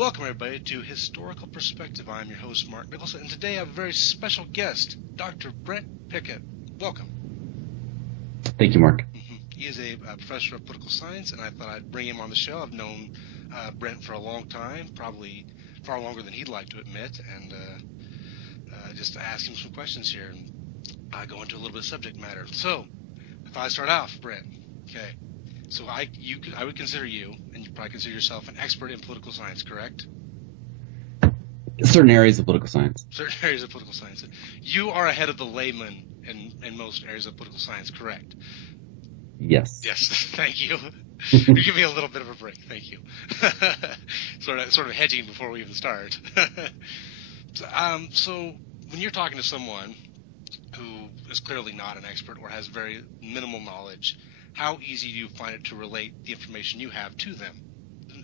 Welcome, everybody, to Historical Perspective. I'm your host, Mark Nicholson, and today I have a very special guest, Dr. Brent Pickett. Welcome. Thank you, Mark. He is a professor of political science, and I thought I'd bring him on the show. I've known Brent for a long time, probably far longer than he'd like to admit, and just to ask him some questions here and go into a little bit of subject matter. So, if I start off, Brent, okay. So I would consider you, and you probably consider yourself, an expert in political science, correct? Certain areas of political science. Certain areas of political science. You are ahead of the layman in most areas of political science, correct? Yes. Yes, thank you. You give me a little bit of a break, thank you. sort of hedging before we even start. So when you're talking to someone who is clearly not an expert or has very minimal knowledge, how easy do you find it to relate the information you have to them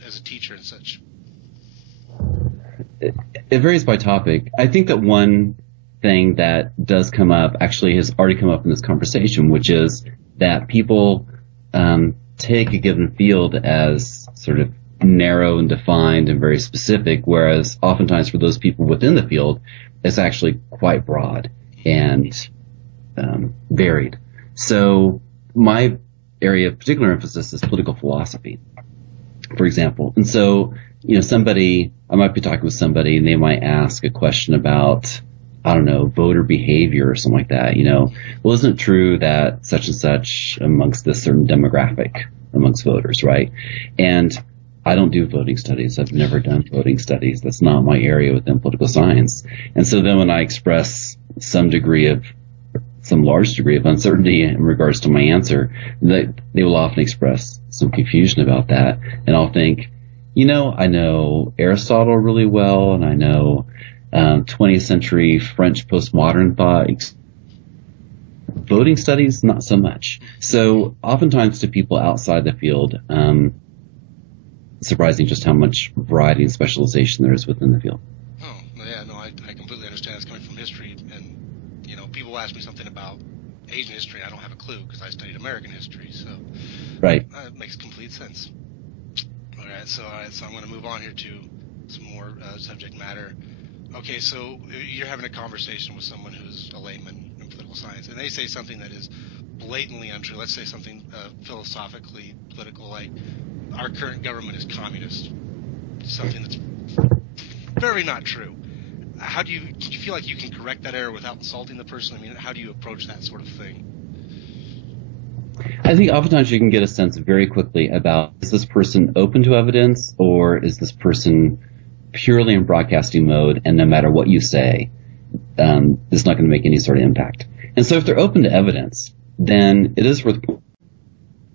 as a teacher and such? It varies by topic. I think that one thing that does come up actually has already come up in this conversation, which is that people take a given field as sort of narrow and defined and very specific, whereas oftentimes for those people within the field, it's actually quite broad and varied. So my area of particular emphasis is political philosophy, for example. And so, I might be talking with somebody and they might ask a question about, I don't know, voter behavior or something like that. Well, isn't it true that such and such amongst this certain demographic amongst voters, right? And I don't do voting studies. I've never done voting studies. That's not my area within political science. And so then when I express some large degree of uncertainty in regards to my answer, they will often express some confusion about that. And I'll think, I know Aristotle really well, and I know 20th century French postmodern thought. Voting studies, not so much. So oftentimes to people outside the field, surprising just how much variety and specialization there is within the field. Oh, yeah, no, I completely understand. It's coming from history, and people ask me something about Asian history, I don't have a clue because I studied American history, so right. It makes complete sense. All right, so I'm going to move on here to some more subject matter. Okay, so you're having a conversation with someone who's a layman in political science, and they say something that is blatantly untrue. Let's say something philosophically political, like our current government is communist, something that's very not true. Do you feel like you can correct that error without insulting the person? I mean, how do you approach that sort of thing? I think oftentimes you can get a sense very quickly about, is this person open to evidence, or is this person purely in broadcasting mode, and no matter what you say, it's not going to make any sort of impact. And so if they're open to evidence, then it is worth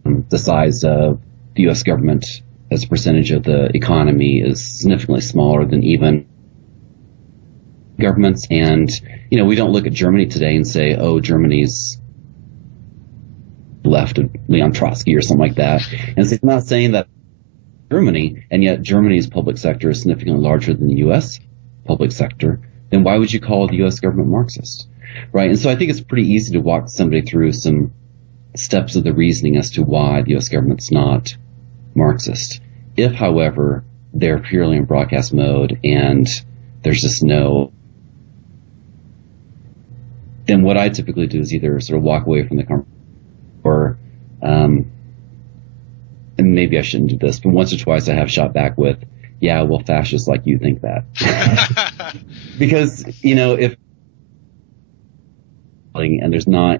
the size of the U.S. government as a percentage of the economy is significantly smaller than even governments. And, we don't look at Germany today and say, oh, Germany's left of Leon Trotsky or something like that. And so I'm not saying that Germany, and yet Germany's public sector is significantly larger than the U.S. public sector, then why would you call the U.S. government Marxist? Right? And so I think it's pretty easy to walk somebody through some steps of the reasoning as to why the U.S. government's not Marxist. If, however, they're purely in broadcast mode and there's just then what I typically do is either sort of walk away from the conversation or, and maybe I shouldn't do this, but once or twice I have shot back with, yeah, well, fascists like you think that. Because, if and there's not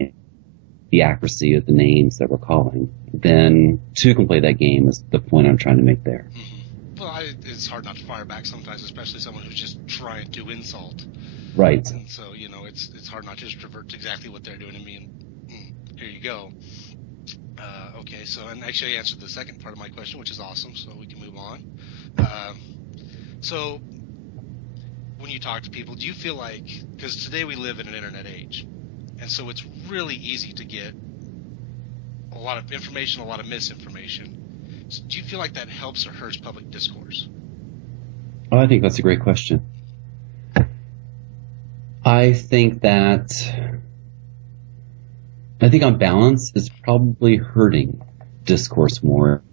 the accuracy of the names that we're calling, then two can play that game is the point I'm trying to make there. Mm-hmm. Well, it's hard not to fire back sometimes, especially someone who's just trying to insult. Right. And so, it's hard not to just revert to exactly what they're doing to me, and here you go. Okay, so, and actually I answered the second part of my question, which is awesome, so we can move on. So, when you talk to people, do you feel like, because today we live in an internet age, and so it's really easy to get a lot of information, a lot of misinformation. So do you feel like that helps or hurts public discourse? Oh, I think that's a great question. I think on balance, it's probably hurting discourse more,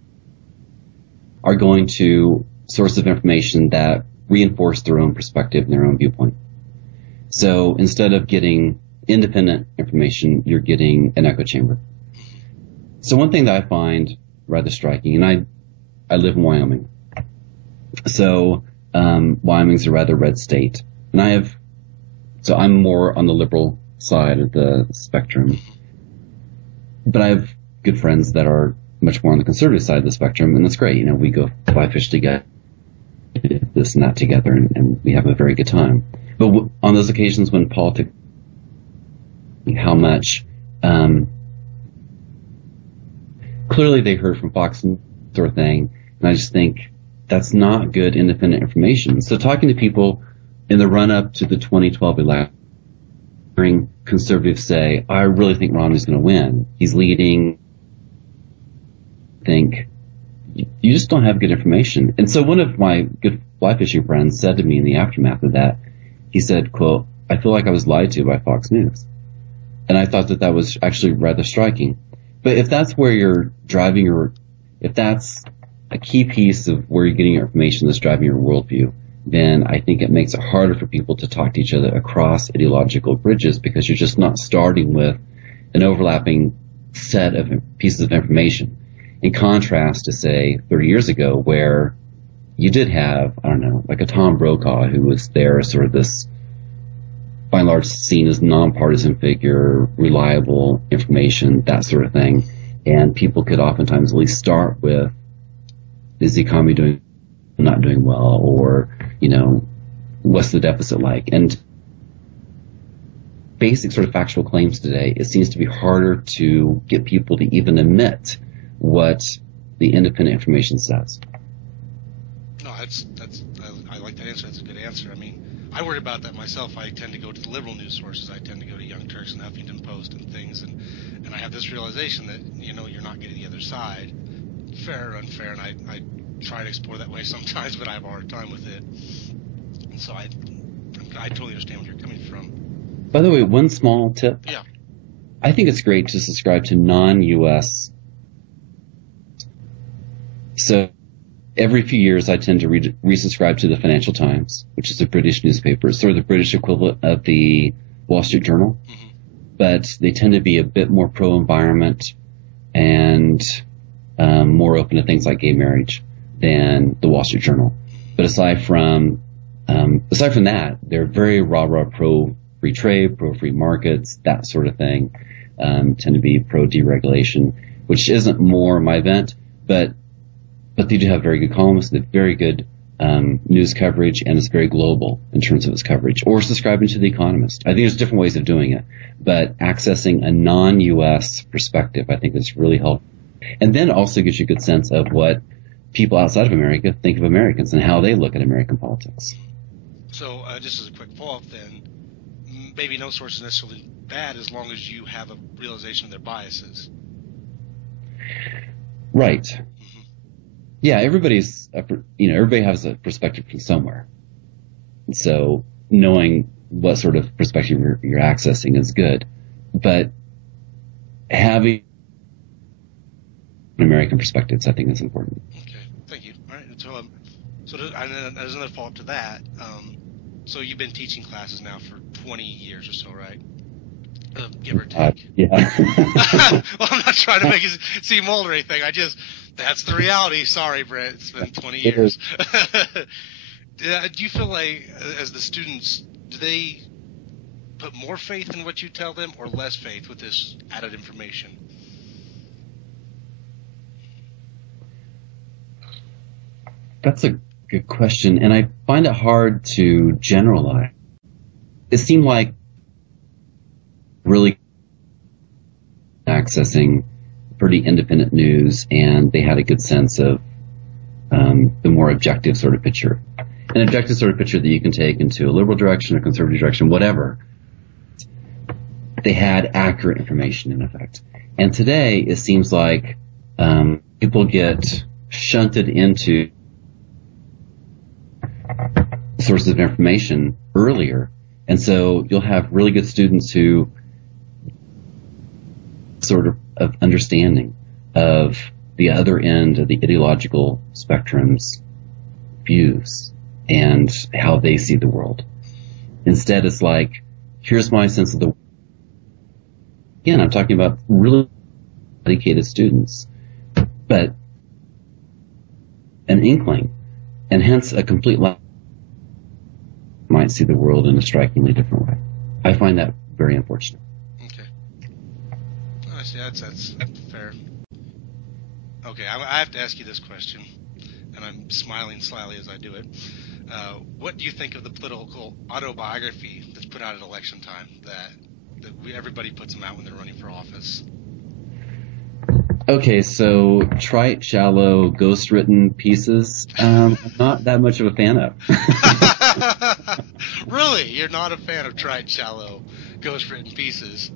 are going to sources of information that reinforce their own perspective and their own viewpoint. So instead of getting independent information, you're getting an echo chamber. So one thing that I find rather striking, and I live in Wyoming. So Wyoming's a rather red state. And I'm more on the liberal side of the spectrum. But I have good friends that are much more on the conservative side of the spectrum, and that's great. You know, we go fly fish together, this and that together, and we have a very good time. But on those occasions when politics, how much, clearly they heard from Fox sort of thing, and I just think that's not good independent information. So talking to people in the run-up to the 2012 election, hearing conservatives say, I really think Romney's going to win. He's leading. I think you just don't have good information. And so one of my good fly fishing friends said to me in the aftermath of that, he said, quote, I feel like I was lied to by Fox News. And I thought that was actually rather striking. But if that's where you're driving if that's a key piece of where you're getting your information that's driving your worldview, then I think it makes it harder for people to talk to each other across ideological bridges, because you're just not starting with an overlapping set of pieces of information. In contrast to, say, 30 years ago, where you did have, I don't know, like a Tom Brokaw who was there as sort of this, by and large, seen as nonpartisan figure, reliable information, that sort of thing. And people could oftentimes at least start with, is the economy not doing well, or, you know, what's the deficit like? And basic sort of factual claims today, it seems to be harder to get people to even admit what the independent information says. No, I like that answer. That's a good answer. I mean, I worry about that myself. I tend to go to the liberal news sources. I tend to go to Young Turks and Huffington Post and things, and I have this realization that, you know, you're not getting the other side, fair or unfair, and I try to explore that way sometimes, but I have a hard time with it. And so I totally understand where you're coming from. By the way, one small tip. Yeah. I think it's great to subscribe to non-U.S. So every few years I tend to resubscribe to the Financial Times, which is a British newspaper. It's sort of the British equivalent of the Wall Street Journal. Mm-hmm. But they tend to be a bit more pro-environment and more open to things like gay marriage than the Wall Street Journal. But aside from that, they're very rah-rah pro-free trade, pro-free markets, that sort of thing. Tend to be pro-deregulation, which isn't more my bent, but they do have very good columnists, they have very good news coverage, and it's very global in terms of its coverage. Or subscribing to The Economist. I think there's different ways of doing it, but accessing a non-U.S. perspective, I think is really helpful. And then also gives you a good sense of what people outside of America think of Americans and how they look at American politics. So just as a quick follow-up then, maybe no source is necessarily bad as long as you have a realization of their biases. Right. Mm-hmm. Yeah, everybody has a perspective from somewhere. So knowing what sort of perspective you're accessing is good. But having American perspectives, I think, is important. Okay, thank you. All right, so and then there's another follow-up to that. So you've been teaching classes now for 20 years or so, right? Give or take. Yeah. Well, I'm not trying to make it seem old or anything. That's the reality. Sorry, Brent. It's been 20 years. Do you feel like, as the students, do they put more faith in what you tell them or less faith with this added information? That's a good question, and I find it hard to generalize. It seemed like really accessing pretty independent news, and they had a good sense of the more objective sort of picture. An objective sort of picture that you can take into a liberal direction or conservative direction, whatever. They had accurate information, in effect. And today, it seems like people get shunted into sources of information earlier. And so you'll have really good students who sort of understanding of the other end of the ideological spectrum's views and how they see the world. Instead, it's like, here's my sense of the world. Again, I'm talking about really dedicated students, but an inkling, and hence a complete lack might see the world in a strikingly different way. I find that very unfortunate. Okay. I see. That's fair. Okay, I have to ask you this question, and I'm smiling slyly as I do it. What do you think of the political autobiography that's put out at election time that everybody puts them out when they're running for office? Okay, so trite, shallow, ghost-written pieces, I'm not that much of a fan of. Really? You're not a fan of trite, shallow, ghost-written pieces?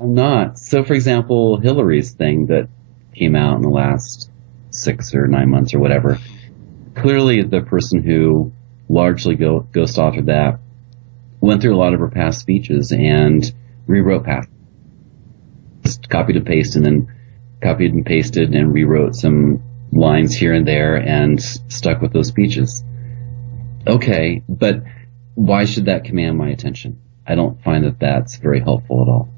I'm not. So, for example, Hillary's thing that came out in the last 6 or 9 months or whatever, clearly the person who largely ghost authored that went through a lot of her past speeches and rewrote past, just copied and pasted and then copied and pasted and rewrote some lines here and there and stuck with those speeches. Okay, but why should that command my attention? I don't find that that's very helpful at all.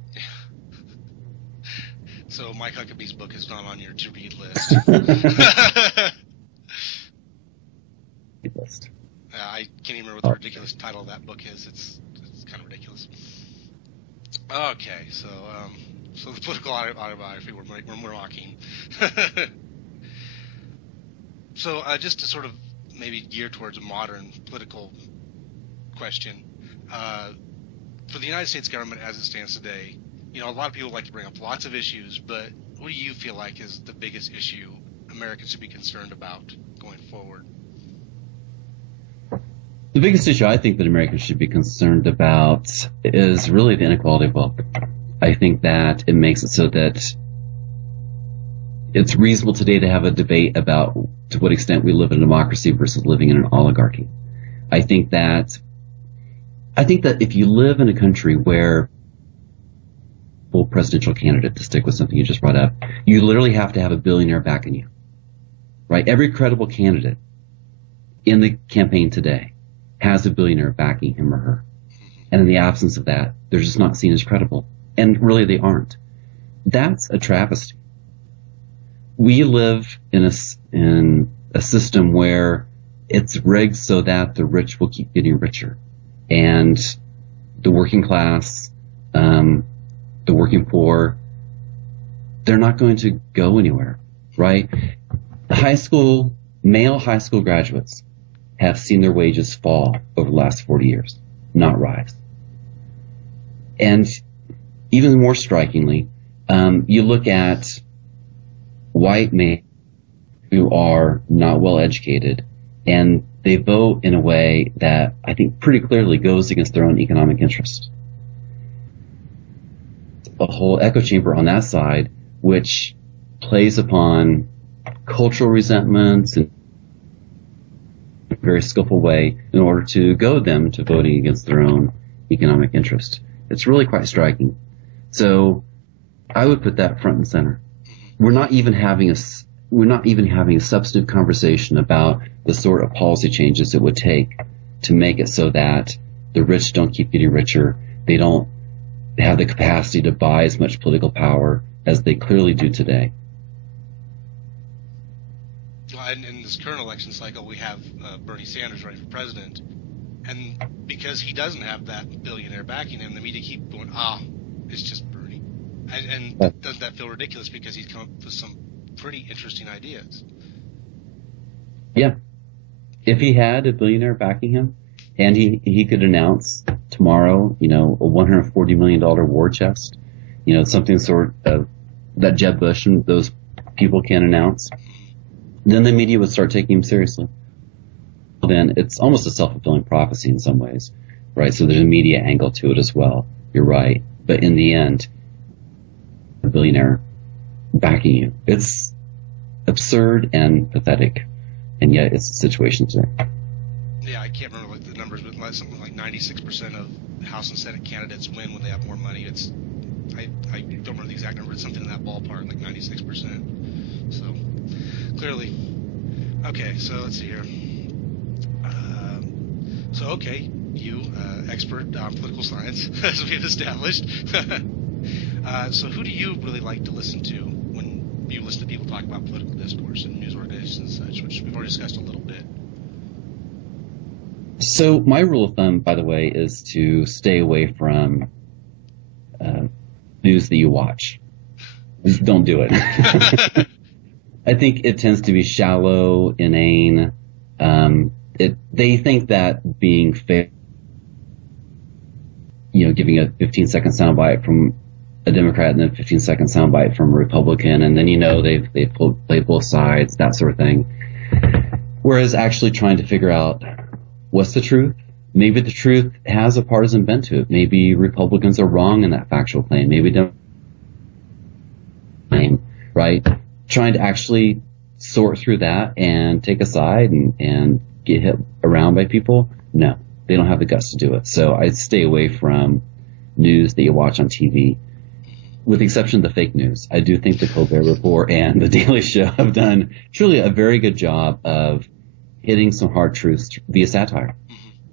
So Mike Huckabee's book is not on your to-read list. I can't even remember what the ridiculous title of that book is. It's kind of ridiculous. Okay, so the political autobiography we're mocking. So just to sort of maybe gear towards a modern political question, for the United States government as it stands today, you know, a lot of people like to bring up lots of issues, but what do you feel like is the biggest issue Americans should be concerned about going forward? The biggest issue I think that Americans should be concerned about is really the inequality of wealth. I think that it makes it so that it's reasonable today to have a debate about to what extent we live in a democracy versus living in an oligarchy. I think that if you live in a country where full presidential candidate, to stick with something you just brought up, you literally have to have a billionaire backing you, right? Every credible candidate in the campaign today has a billionaire backing him or her. And in the absence of that, they're just not seen as credible. And really they aren't. That's a travesty. We live in a system where it's rigged so that the rich will keep getting richer. And the working class, the working poor, they're not going to go anywhere, right? Male high school graduates have seen their wages fall over the last 40 years, not rise. And even more strikingly, you look at white men who are not well educated, and they vote in a way that I think pretty clearly goes against their own economic interest. A whole echo chamber on that side, which plays upon cultural resentments in a very skillful way in order to goad them to voting against their own economic interest. It's really quite striking. So I would put that front and center. We're not even having a substantive conversation about the sort of policy changes it would take to make it so that the rich don't keep getting richer. They don't have the capacity to buy as much political power as they clearly do today. In this current election cycle, we have Bernie Sanders running for president, and because he doesn't have that billionaire backing him, the media keep going, it's just Bernie. And doesn't that feel ridiculous because he's come up with some pretty interesting ideas? Yeah. If he had a billionaire backing him, and he could announce tomorrow, a $140 million war chest, something sort of that Jeb Bush and those people can announce, then the media would start taking him seriously. Then it's almost a self-fulfilling prophecy in some ways, right? So there's a media angle to it as well. You're right. But in the end, a billionaire backing you, it's absurd and pathetic. And yet it's the situation today. Yeah, I can't remember the numbers, but something like 96% of House and Senate candidates win when they have more money. I don't remember the exact number. It's something in that ballpark, like 96%. So clearly, okay. So let's see here. So, okay, you, expert on political science, as we have established. So who do you really like to listen to when you listen to people talk about political discourse and news organizations and such, which we've already discussed a little bit? So my rule of thumb, by the way, is to stay away from news that you watch. Just don't do it. I think it tends to be shallow, inane. They think that being fair, giving a 15-second soundbite from a Democrat and then a 15-second soundbite from a Republican, and then they've played both sides, that sort of thing. Whereas actually trying to figure out what's the truth. Maybe the truth has a partisan bent to it. Maybe Republicans are wrong in that factual claim. Maybe claim, right? Trying to actually sort through that and take a side and get hit around by people. No, they don't have the guts to do it. So I stay away from news that you watch on TV, with the exception of the fake news. I do think the Colbert Report and the Daily Show have done truly a very good job of hitting some hard truths via satire.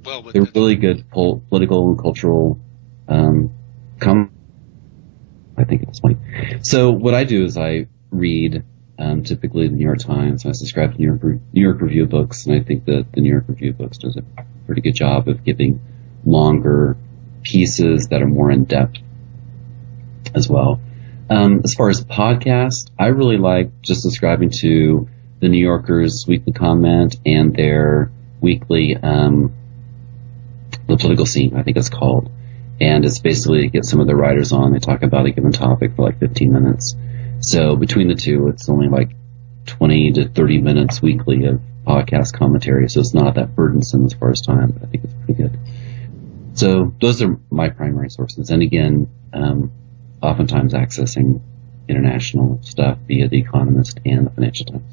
Well, they're really good political and cultural I think at this point. So what I do is I read typically the New York Times. I subscribe to New York Review books, and I think that the New York Review books does a pretty good job of giving longer pieces that are more in depth as well. As far as podcasts, I really like just subscribing to the New Yorker's weekly comment and their weekly the political scene, I think it's called. And it's basically to get some of the writers on. They talk about a given topic for like 15 minutes. So between the two, it's only like 20 to 30 minutes weekly of podcast commentary. So it's not that burdensome as far as time, but I think it's pretty good. So those are my primary sources. And again, oftentimes accessing international stuff via The Economist and the Financial Times.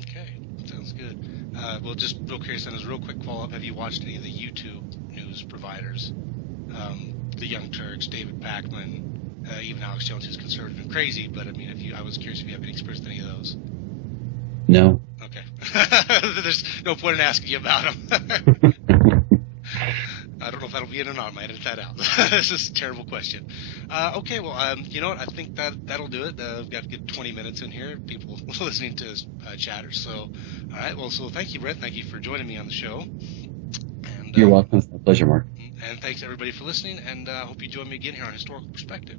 Okay, sounds good. Well, just real curious, and as a real quick follow-up, have you watched any of the YouTube news providers? The Young Turks, David Pakman, even Alex Jones, who's conservative and crazy, but I mean, I was curious if you have any experience with any of those. No. Okay. There's no point in asking you about them. I don't know if that'll be in or not. I might edit that out. This is a terrible question. Okay, well, you know what? I think that'll do it. We've got a good 20 minutes in here, people listening to us chatter. So, all right. Well, so thank you, Brent. Thank you for joining me on the show. And, you're welcome. It's my pleasure, Mark. And thanks, everybody, for listening. And I hope you join me again here on Historical Perspective.